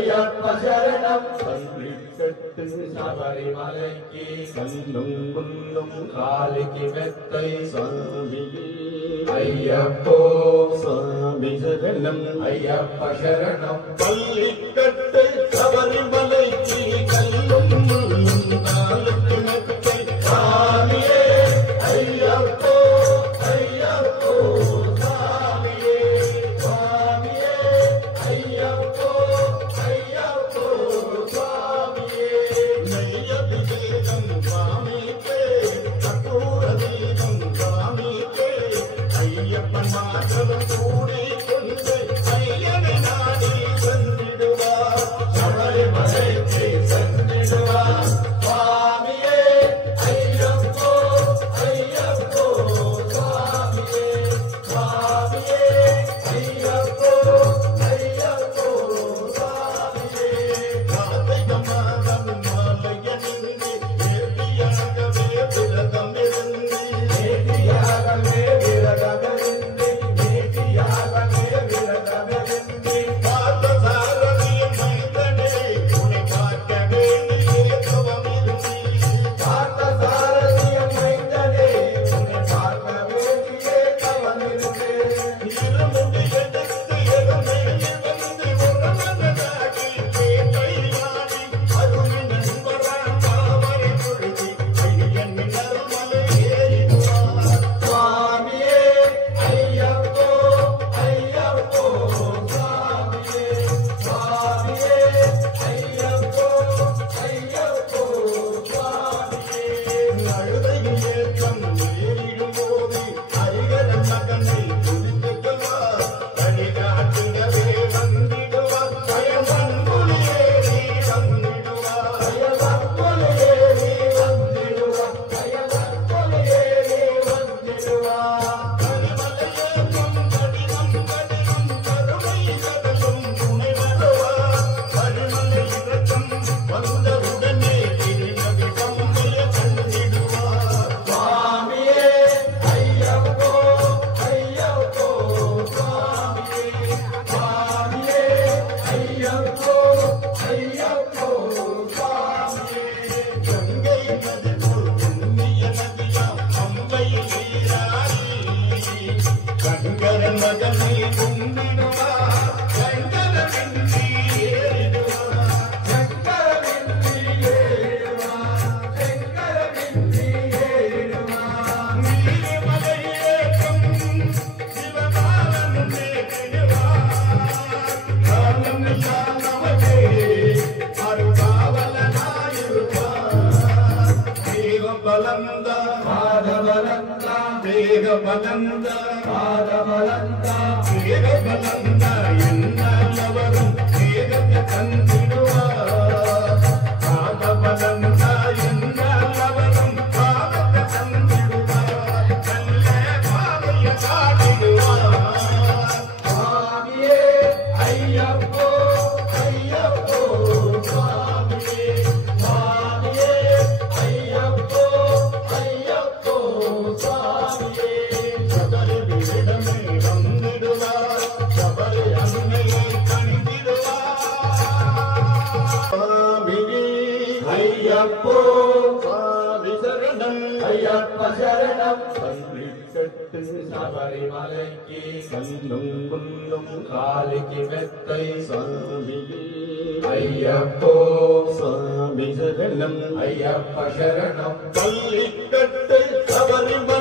ஐயப்ப சரணம் பள்ளிக்கட்டு சபரிமலைக்கு கல்லும் புல்லும் காலிக்கு மெத்தை சாமி ஐயப்போ சாமி சரணம் ஐயப்ப சரணம் பள்ளிக்கட்டு சபரிமலைக்கு கல்லும் புல்லும் காலிக்கு மெத்தை சாமியே ஐயப்போ ஐயப்போ சாமியே சாமியே ஐயப்போ ஐயப்போ சாமியே நெய்யபிஷேகம் சாமிக்கே கற்பூர தீபம் சாமிக்கே ஐயப்பன் மாற்றம் கூடி கொண்டு ஐயனை நாடி சென்றிடுவார் சபரிமலைக்கு சென்றிடுவார் சுவாமியே ஐயப்போ ஐயப்போ சுவாமியே சுவாமியே ஐயப்போ ஐயப்போ சுவாமியே கார்த்திகை மாதம் மாலையணிந்து ஏற்றியாகவே விரதம் இருந்து ஏற்றியாகவே விரதம் இருந்து ஏற்றியாகவே விரதம் இருந்து பார்த்தசாரதி மைந்தனே உன்னை பார்க்க வேண்டியே தவம் இருந்து பார்த்தசாரதி மைந்தனே உன்னை பார்க்க வேண்டியே தவம் இருந்து இருமுடி எடுத்து எருமையில் வந்து உறவனதாகி கேட்டை வாடி அருளின் நண்பராம் தாமரை பொழுதி ஐயன் நல்மலை ஏறிடுவார் சுவாமியே ஐயப்போ ஐயப்போ சுவாமியே சுவாமியே ஐயப்போ ஐயப்போ சுவாமியே அழுதையில் ஏற்றம் ஏறிடும் போது ஹரிகரன் மகனை துதித்துக்குவார் வழிகாட்டிடவே வந்திடுவார் பயமன்புலியே நீ வந்திடுவார் பயமன்புலியே நீ வந்திடுவார் பயமன்புலியே நீ வந்திடுவார் கரிமலையேற்றம் கடினம் கடினம் கருணை கடலும் துணை வருவார் கரிமலை இறக்கம் வந்தவுடனே திருநகை கம்மைய கண்டிடுவார் சுவாமியே ஐயப்போ ஐயப்போ சுவாமியே சுவாமியே ஐயப்போ ஐயப்போ சுவாமியே கங்கை நதி போல் புண்ணிய நதியாம் அம்பையில் நீராடி கங்கரன் மகனை கும்பிடுவார் கங்கரமின்றி ஏறிடுவார் கங்கரமின்றி ஏறிடுவார் கங்கரமின்றி ஏறிடுவார் நீலிமலை ஏற்றம் சிவபாலன் தேடிடுவார் காலம் எல்லாம் நமக்கே அருகாவலனாயிருப்பார் தேவபலந்த பாதபலந்த தேகபலந்த பாதபலந்த தேகபலந்த என்னவரும் தேகத்தை தந்திடுவார் பாதபலந்த என்னவரும் பாதத்தை தந்திடுவார் நல்ல பாதைய காட்டிடுவார் சுவாமியே ஐயப்போ ஐயப்போ சுவாமியே சுவாமியே ஐயப்போ ஐயப்போ சுவாமியே சபரி விடமே வந்திடுவார் சபரி அருமையை கணிந்திடுவார் சுவாமியே ஐயப்போ சுவாமி சரணம் ஐயப்ப சரணம் பள்ளிக்கட்டு சபரிமலைக்கு கல்லும் புல்லும் காலிக்கு மெத்தை சாமி ஐயப்போ சாமி சரணம் ஐயப்ப சரணம் பள்ளிக்கட்டு சபரிமலை